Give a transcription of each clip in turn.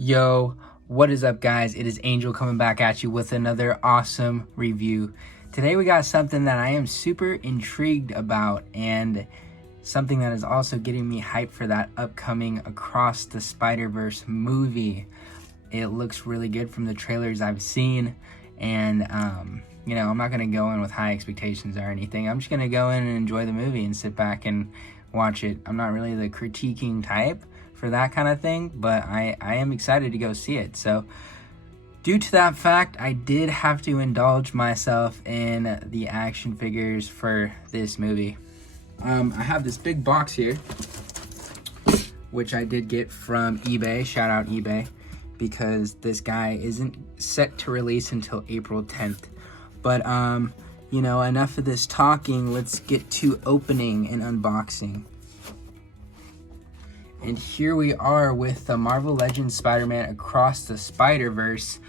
Yo, what is up, guys? It is Angel coming back at you with another awesome review. Today we got something that I am super intrigued about and something that is also getting me hyped for that upcoming Across the Spider-Verse movie. It looks really good from the trailers I've seen, and I'm not going to go in with high expectations or anything. I'm just going to go in and enjoy the movie and sit back and watch it. I'm not really the critiquing type for that kind of thing, but I am excited to go see it. So due to that fact, I did have to indulge myself in the action figures for this movie. I have this big box here, which I did get from eBay. Shout out eBay, because this guy isn't set to release until April 10th. But enough of this talking. Let's get to opening and unboxing. And here we are with the Marvel Legends Spider-Man Across the Spider-Verse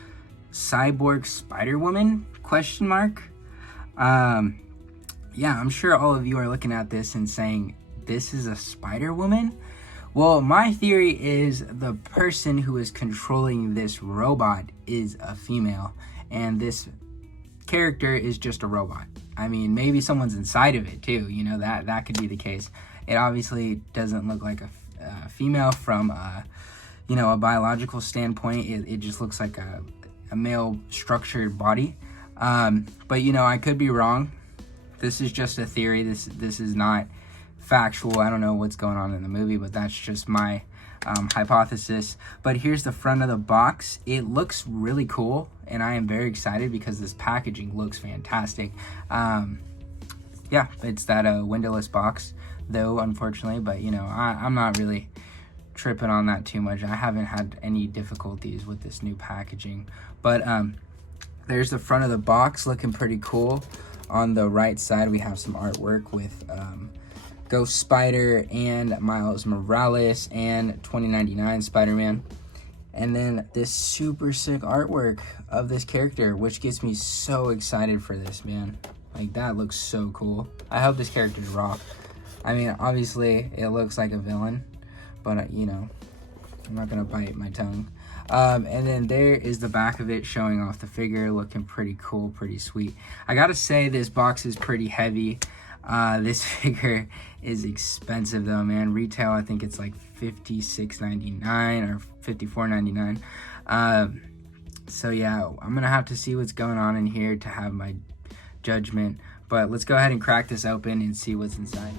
Cyborg Spider-Woman, ? Yeah, I'm sure all of you are looking at this and saying, this is a Spider-Woman? Well, my theory is the person who is controlling this robot is a female, and this character is just a robot. I mean, maybe someone's inside of it too, that could be the case. It obviously doesn't look like a female from a biological standpoint. It just looks like a male structured body, but I could be wrong. This is just a theory. This is not factual. I don't know what's going on in the movie, but that's just my hypothesis. But here's the front of the box. It looks really cool, and I am very excited because this packaging looks fantastic. Yeah, it's that windowless box though, unfortunately, but I'm not really tripping on that too much. I haven't had any difficulties with this new packaging. But there's the front of the box, looking pretty cool. On the right side we have some artwork with Ghost Spider and Miles Morales and 2099 Spider-Man, and then this super sick artwork of this character, which gets me so excited for this, man. Like, that looks so cool. I hope this character's raw. I mean, obviously it looks like a villain, but I'm not gonna bite my tongue. And then there is the back of it, showing off the figure, looking pretty cool, pretty sweet. I gotta say, this box is pretty heavy. This figure is expensive though, man. Retail, I think it's like $56.99 or $54.99. So yeah, I'm gonna have to see what's going on in here to have my judgment. But let's go ahead and crack this open and see what's inside.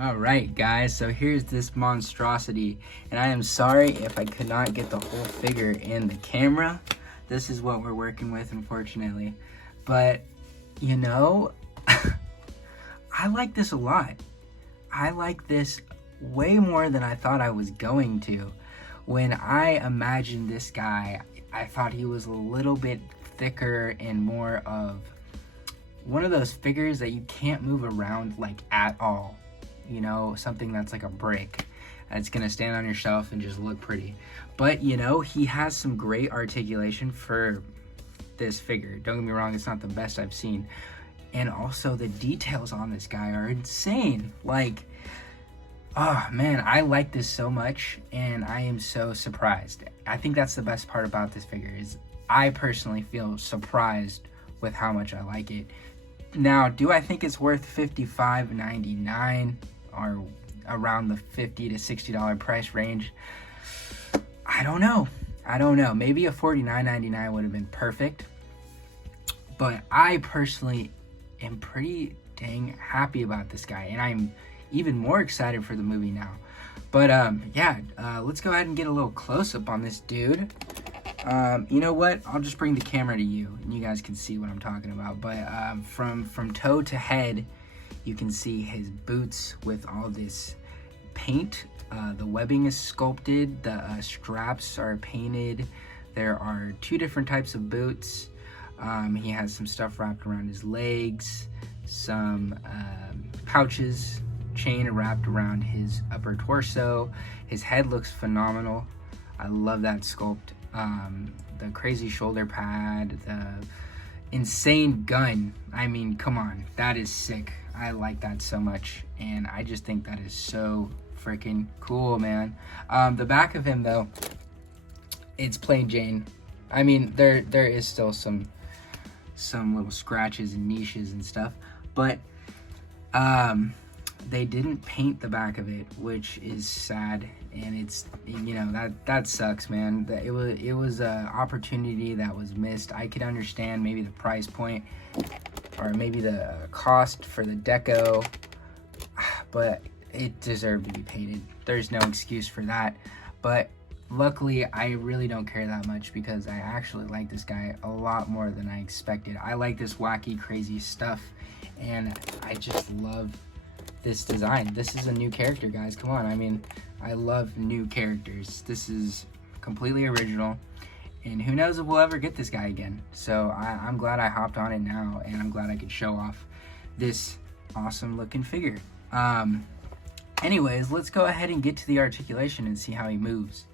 Alright guys, so here's this monstrosity, and I am sorry if I could not get the whole figure in the camera. This is what we're working with, unfortunately. But I like this a lot. I like this way more than I thought I was going to. When I imagined this guy, I thought he was a little bit thicker and more of one of those figures that you can't move around like at all. Something that's like a brick. It's gonna stand on your shelf and just look pretty. But he has some great articulation for this figure. Don't get me wrong, it's not the best I've seen. And also the details on this guy are insane. Like, oh man, I like this so much, and I am so surprised. I think that's the best part about this figure, is I personally feel surprised with how much I like it. Now, do I think it's worth $55.99 or around the $50 to $60 price range? I don't know. Maybe a $49.99 would have been perfect. But I personally am pretty dang happy about this guy, and I'm even more excited for the movie now. But let's go ahead and get a little close-up on this dude. You know what? I'll just bring the camera to you, and you guys can see what I'm talking about. But from toe to head, you can see his boots with all this paint. The webbing is sculpted. The straps are painted. There are 2 different types of boots. He has some stuff wrapped around his legs, some pouches, chain wrapped around his upper torso. His head looks phenomenal. I love that sculpt. The crazy shoulder pad, the insane gun. I mean, come on, that is sick. I like that so much, and I just think that is so freaking cool, man. The back of him, though, it's plain Jane. I mean, there is still some little scratches and niches and stuff, but they didn't paint the back of it, which is sad, and it's, you know, that sucks, man. It was a opportunity that was missed. I could understand maybe the price point or maybe the cost for the deco, but it deserved to be painted. There's no excuse for that. But luckily, I really don't care that much because I actually like this guy a lot more than I expected. I like this wacky, crazy stuff, and I just love this design. This is a new character, guys. Come on. I mean, I love new characters. This is completely original, and who knows if we'll ever get this guy again. So I'm glad I hopped on it now, and I'm glad I could show off this awesome looking figure. Anyways, let's go ahead and get to the articulation and see how he moves.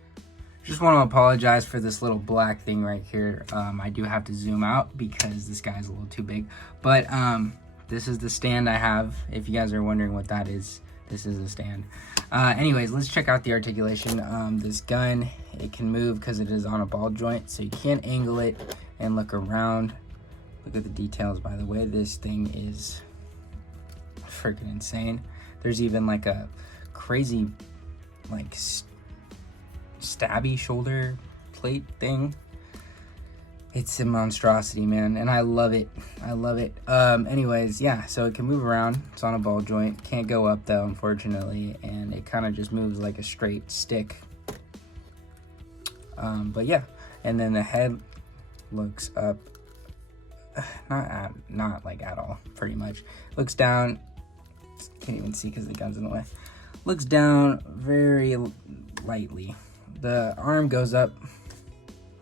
Just want to apologize for this little black thing right here. I do have to zoom out because this guy's a little too big. But this is the stand I have. If you guys are wondering what that is, this is a stand. Anyways, let's check out the articulation. This gun, it can move because it is on a ball joint, so you can't angle it and look around. Look at the details, by the way. This thing is freaking insane. There's even like a crazy, like, stabby shoulder plate thing. It's a monstrosity, man, and I love it. I love it. Anyways, yeah, so it can move around. It's on a ball joint. Can't go up, though, unfortunately, and it kind of just moves like a straight stick. But yeah, and then the head looks up, not like at all, pretty much. Looks down. Can't even see because the gun's in the way. Looks down very lightly. The arm goes up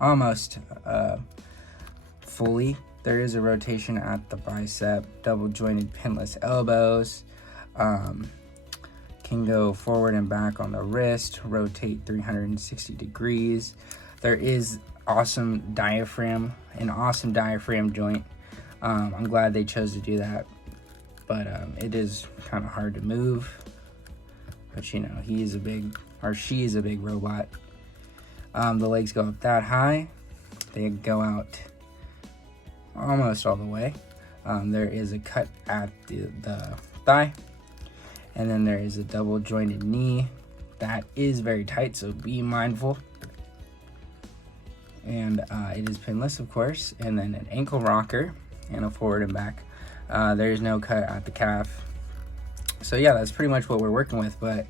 almost fully. There is a rotation at the bicep, double jointed pinless elbows, can go forward and back on the wrist, rotate 360 degrees. There is an awesome diaphragm joint. I'm glad they chose to do that, but it is kind of hard to move. But you know, she is a big robot. The legs go up that high. They go out almost all the way. There is a cut at the thigh, and then there is a double jointed knee that is very tight, so be mindful. And it is pinless, of course, and then an ankle rocker and a forward and back. There is no cut at the calf. So yeah, that's pretty much what we're working with, but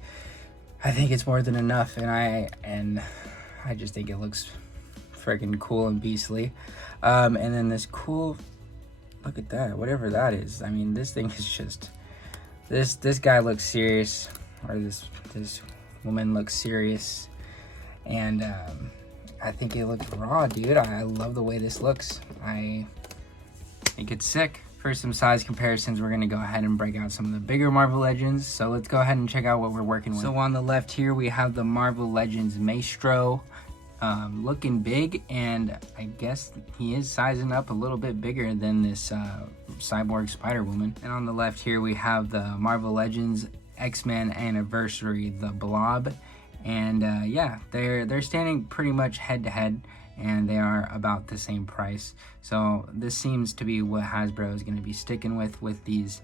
I think it's more than enough, and I just think it looks freaking cool and beastly. And then this cool, look at that, whatever that is. I mean, this thing is just, this guy looks serious, or this woman looks serious, and I think it looks raw, dude. I love the way this looks. I think it's sick. For some size comparisons, we're going to go ahead and break out some of the bigger Marvel Legends. So let's go ahead and check out what we're working with. So on the left here, we have the Marvel Legends Maestro, looking big, and I guess he is sizing up a little bit bigger than this Cyborg Spider-Woman. And on the left here, we have the Marvel Legends X-Men Anniversary, the Blob. And yeah, they're standing pretty much head to head, and they are about the same price. So this seems to be what Hasbro is going to be sticking with these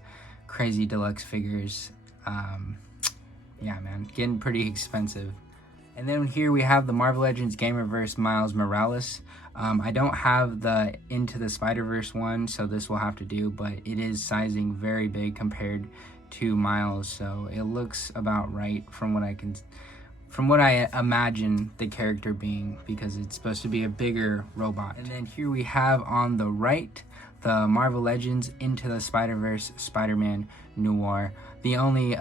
crazy deluxe figures. Yeah, man, getting pretty expensive. And then here we have the Marvel Legends Gamerverse Miles Morales. I don't have the Into the Spider-Verse one, so this will have to do, but it is sizing very big compared to Miles, so it looks about right from what I imagine the character being, because it's supposed to be a bigger robot. And then here we have on the right the Marvel Legends Into the Spider-Verse Spider-Man Noir, the only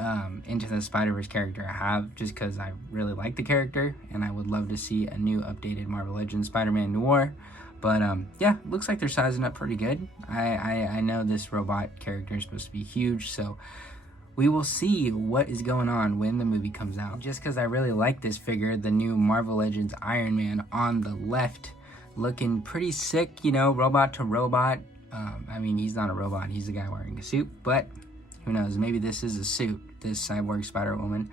Into the Spider-Verse character I have, just because I really like the character and I would love to see a new updated Marvel Legends Spider-Man Noir. But yeah, looks like they're sizing up pretty good. I know this robot character is supposed to be huge, so we will see what is going on when the movie comes out. Just because I really like this figure, the new Marvel Legends Iron Man on the left, looking pretty sick, you know, robot to robot. I mean, he's not a robot, he's a guy wearing a suit, but who knows, maybe this is a suit, this Cyborg Spider-Woman.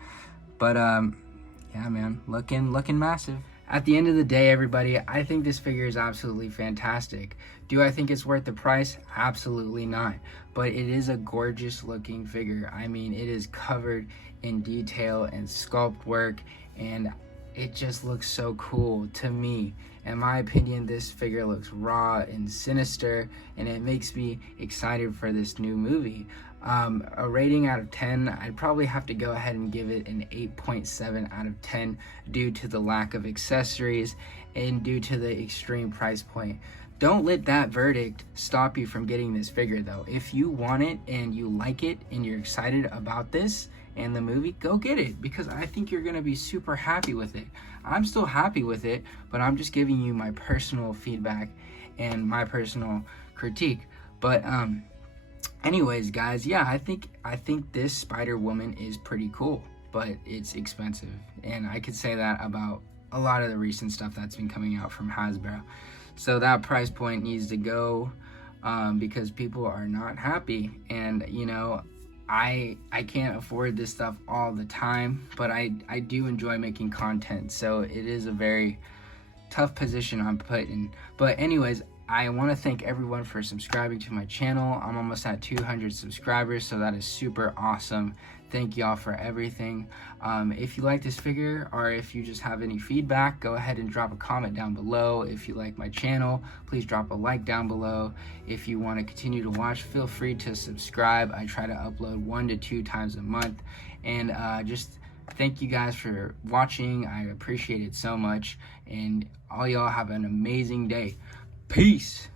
But yeah, man, looking massive. At the end of the day, everybody, I think this figure is absolutely fantastic. Do I think it's worth the price? Absolutely not. But it is a gorgeous looking figure. I mean, it is covered in detail and sculpt work, and it just looks so cool to me. In my opinion, this figure looks raw and sinister, and it makes me excited for this new movie. A rating out of 10, I'd probably have to go ahead and give it an 8.7 out of 10 due to the lack of accessories and due to the extreme price point. Don't let that verdict stop you from getting this figure though. If you want it and you like it and you're excited about this and the movie, go get it, because I think you're gonna be super happy with it. I'm still happy with it, but I'm just giving you my personal feedback and my personal critique. But anyways, guys, yeah, I think this Spider-Woman is pretty cool, but it's expensive, and I could say that about a lot of the recent stuff that's been coming out from Hasbro. So that price point needs to go, because people are not happy, and you know, I can't afford this stuff all the time, but I do enjoy making content, so it is a very tough position I'm put in. But anyways, I want to thank everyone for subscribing to my channel. I'm almost at 200 subscribers, so that is super awesome. Thank y'all for everything. If you like this figure, or if you just have any feedback, go ahead and drop a comment down below. If you like my channel, please drop a like down below. If you want to continue to watch, feel free to subscribe. I try to upload 1 to 2 times a month. And just thank you guys for watching. I appreciate it so much. And all y'all have an amazing day. Peace.